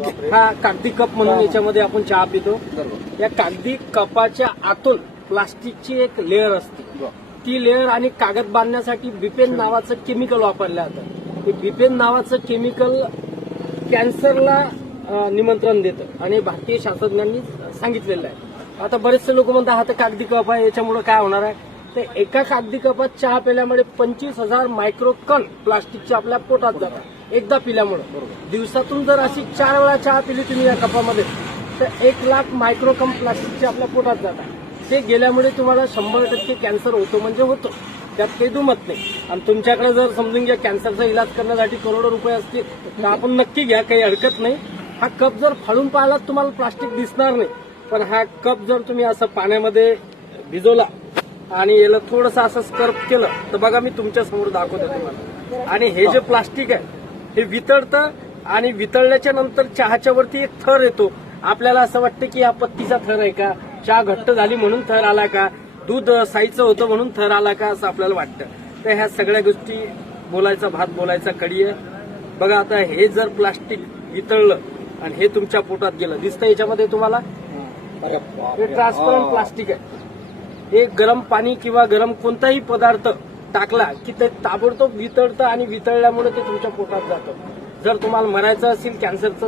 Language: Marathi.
हा कागदी कप म्हणून याच्यामध्ये आपण चहा पितो. या कागदी कपाच्या आतून प्लास्टिकची एक लेअर असते. ती लेअर आणि कागद बांधण्यासाठी बिपेन नावाचं केमिकल वापरलं जातं. हे बिपेन नावाचं केमिकल कॅन्सरला निमंत्रण देतं आणि भारतीय शास्त्रज्ञांनी सांगितलेलं आहे. आता बरेचसे लोक म्हणतात हा तर कागदी कप आहे, याच्यामुळे काय होणार आहे. तर एका कागदी कपात चहा पिल्यामुळे 25,000 मायक्रोकण प्लास्टिकच्या आपल्या पोटात जातात एकदा पिल्यामुळे. दिवसातून जर अशी 4 वेळा चहा पिली तुम्ही या कपामध्ये तर 1,00,000 मायक्रोकण प्लास्टिकचे आपल्या पोटात जातात. ते गेल्यामुळे तुम्हाला 100% कॅन्सर होतो म्हणजे होतो, त्यात काही दुमत नाही. आणि तुमच्याकडे जर समजून घ्या कॅन्सरचा इलाज करण्यासाठी करोडो रुपये असतील तर आपण नक्की घ्या, काही हरकत नाही. हा कप जर फाडून पाहिलात तुम्हाला प्लास्टिक दिसणार नाही, पण हा कप जर तुम्ही असं पाण्यामध्ये भिजवला आणि याला थोडंसं असं स्क्रब केलं तर बघा मी तुमच्या समोर दाखवतो तुम्हाला. आणि हे जे प्लास्टिक आहे हे वितळतं आणि वितळल्याच्या नंतर चहाच्या वरती एक थर येतो. आपल्याला असं वाटतं की हा पत्तीचा थर आहे का, चहा घट्ट झाली म्हणून थर आला का, दूध साईचं होतं म्हणून थर आला का, असं आपल्याला वाटतं. तर ह्या सगळ्या गोष्टी बोलायचा भात बोलायचा कडी आहे. बघा आता हे जर प्लास्टिक वितळलं आणि हे तुमच्या पोटात गेलं, दिसतं याच्यामध्ये तुम्हाला हे ट्रान्सपरंट प्लास्टिक आहे. हे गरम पाणी किंवा गरम कोणताही पदार्थ टाकला की ते ताबडतोब वितळतं आणि वितळल्यामुळे ते तुमच्या पोटात जातं. जर तुम्हाला मरायचं असेल कॅन्सरचं